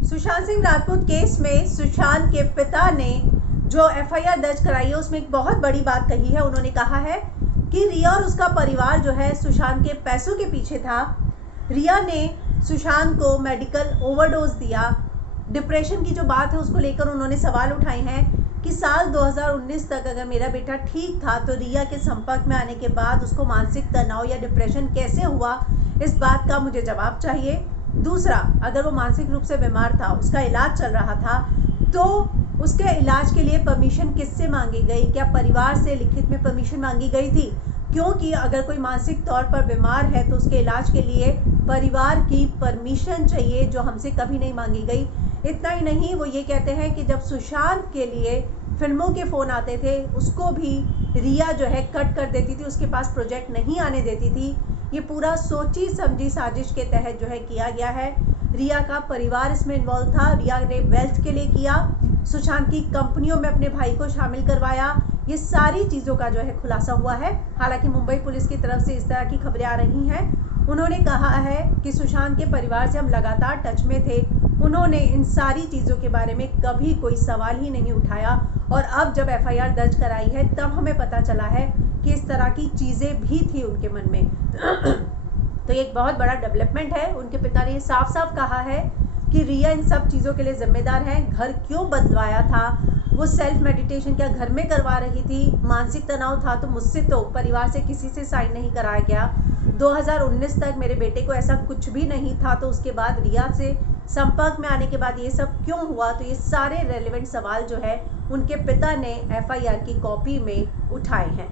Sushant Singh Rajput case में सुशांत के पिता ने जो एफआईआर दर्ज कराई है उसमें एक बहुत बड़ी बात कही है। उन्होंने कहा है कि रिया और उसका परिवार जो है सुशांत के पैसों के पीछे था। रिया ने सुशांत को मेडिकल ओवरडोज दिया। डिप्रेशन की जो बात है उसको लेकर उन्होंने सवाल उठाए हैं कि साल 2019 तक अगर मेरा बेटा ठीक था तो रिया के संपर्क में आने के बाद उसको मानसिक तनाव या डिप्रेशन कैसे हुआ, इस बात का मुझे जवाब चाहिए। दूसरा, अगर वो मानसिक रूप से बीमार था, उसका इलाज चल रहा था, तो उसके इलाज के लिए परमिशन किससे मांगी गई? क्या परिवार से लिखित में परमिशन मांगी गई थी? क्योंकि अगर कोई मानसिक तौर पर बीमार है तो उसके इलाज के लिए परिवार की परमिशन चाहिए, जो हमसे कभी नहीं मांगी गई। इतना ही नहीं, वो ये कहते हैं कि जब सुशांत के लिए फिल्मों के फ़ोन आते थे उसको भी रिया जो है कट कर देती थी, उसके पास प्रोजेक्ट नहीं आने देती थी। ये पूरा सोची समझी साजिश के तहत जो है किया गया है। रिया का परिवार इसमें इन्वॉल्व था। रिया ने वेल्थ के लिए किया, सुशांत की कंपनियों में अपने भाई को शामिल करवाया। ये सारी चीज़ों का जो है खुलासा हुआ है। हालांकि मुंबई पुलिस की तरफ से इस तरह की खबरें आ रही हैं। उन्होंने कहा है कि सुशांत के परिवार से हम लगातार टच में थे। उन्होंने इन सारी चीज़ों के बारे में कभी कोई सवाल ही नहीं उठाया, और अब जब एफआईआर दर्ज कराई है तब हमें पता चला है कि इस तरह की चीज़ें भी थी उनके मन में। तो ये एक बहुत बड़ा डेवलपमेंट है। उनके पिता ने साफ साफ कहा है कि रिया इन सब चीज़ों के लिए जिम्मेदार है। घर क्यों बदलवाया था? वो सेल्फ मेडिटेशन क्या घर में करवा रही थी? मानसिक तनाव था तो मुझसे तो परिवार से किसी से साइन नहीं कराया गया। 2019 तक मेरे बेटे को ऐसा कुछ भी नहीं था, तो उसके बाद रिया से संपर्क में आने के बाद ये सब क्यों हुआ? तो ये सारे रेलेवेंट सवाल जो है उनके पिता ने एफआईआर की कॉपी में उठाए हैं।